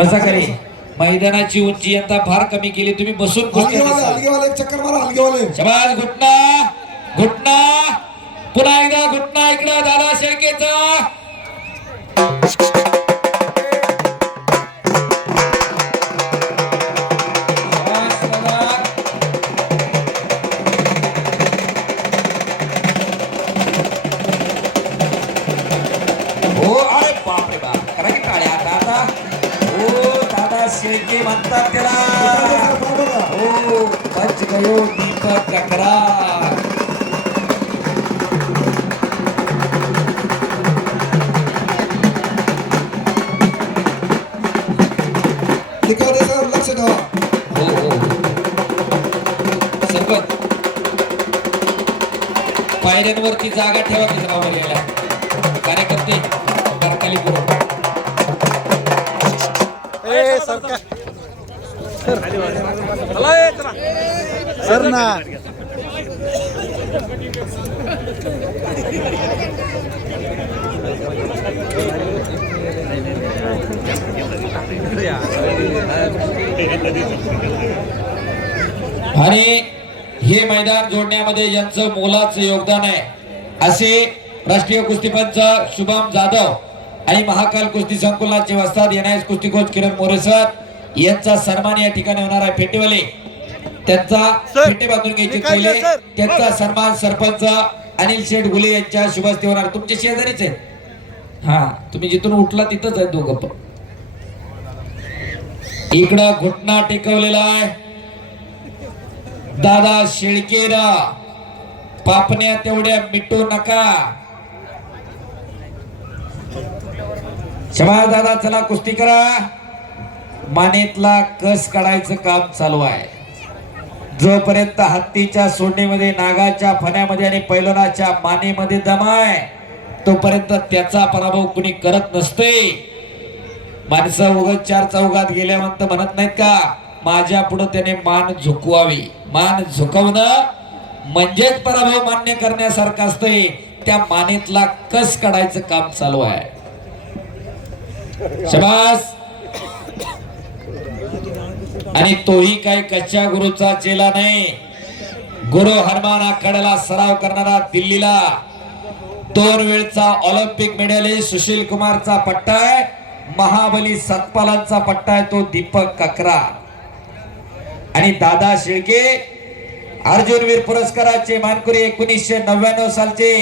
बसा खाली. मैदानाची उंची आता फार कमी केली तुम्ही बसून हलगेवाले चक्कर मारा हलगेवाले. शबाज. घुटना घुटना पुन्हा एकदा घुटना इकडं दादा शेळकेचा. शेळके म्हणतात त्याला. हो बच गयो दीपक ककरा. लक्ष ठेवा. हो हो सरपंच पायऱ्यांवरती जागा ठेवा की नाव लिहायला. कार्यकर्ते कारखाली पुरव. सर ना आणि हे मैदान जोडण्यामध्ये यांचं मोलाचं योगदान आहे असे राष्ट्रीय कुस्तीपंच शुभम जाधव आणि महाकाल कुस्ती संकुलाचे वस्ताद एनआयएस कुस्ती कोच किरण मोरे सर यांचा सन्मान या ठिकाणी होणार आहे. फेटेवाले त्यांचा फेटे बांधून घ्यायचे पहिले. त्यांचा सन्मान सरपंच अनिल शेठ गुले यांच्या शुभ हस्ते होणार. तुमचे शेजारीच आहे. हा तुम्ही जिथून उठला तिथंच आहे दोघं पण. इकडं घुटना टेकवलेला आहे दादा शेळकेरा. पापण्या तेवढ्या मिटू नका. शबाज दादा चला कुस्ती करा. मानेतला कस काढायचं काम चालू आहे. जोपर्यंत हत्तीच्या सोंडीमध्ये नागाच्या फण्यामध्ये आणि पैलवानाच्या मानेमध्ये दम आहे तोपर्यंत त्याचा पराभव कुणी करत नसते. माणसं उगाच चार चौघात गेल्यानंतर म्हणत नाहीत का माझ्या पुढे त्याने मान झुकवावी. मान झुकवणं म्हणजेच पराभव मान्य करण्यासारखं असतंय. त्या मानेतला कस काढायचं काम चालू आहे. शबास. आणि तोही काही कच्च्या गुरुचा चेला नाही. गुरु हनुमान आखाड्याला सराव करणारा दिल्लीला 2 वेळचा ऑलिम्पिक मेडलिस्ट सुशील कुमारचा पट्टा आहे. महाबली सतपालांचा पट्टा आहे तो दीपक ककरा. आणि दादा शेळके अर्जुन वीर पुरस्काराचे मानकरी 1999 सालचे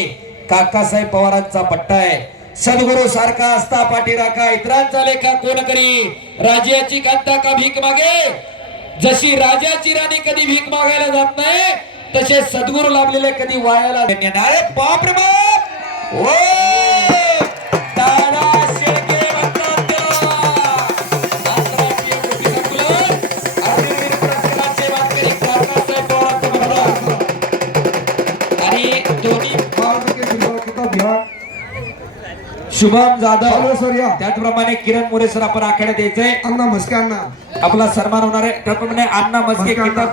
काकासाहेब पवारांचा पट्टा आहे. सद्गुरु सारखा असता पाठीराखा इतरांचा लेखा कोण करी. राजाची कांता का भीक मागे. जशी राजाची राणी कधी भीक मागायला जात नाही तसे सद्गुरु लाभलेले कधी वायाला अरे बाप रे बाप. ओ दादा शेळके म्हणतात त्याला. आंतरराष्ट्रीय कुस्ती संकुलन अर्जुन वीर पुरस्काराचे मानकरी काकासाहेब पवारांचा पट्टा. आणि दोन्ही शुभम जाधव त्याचप्रमाणे किरण मोरे सर आपण आखाड्यात यायचंय. अण्णा मस्के अण्णा आपला सन्मान होणार आहे. त्याप्रमाणे अण्णा मस्के किताब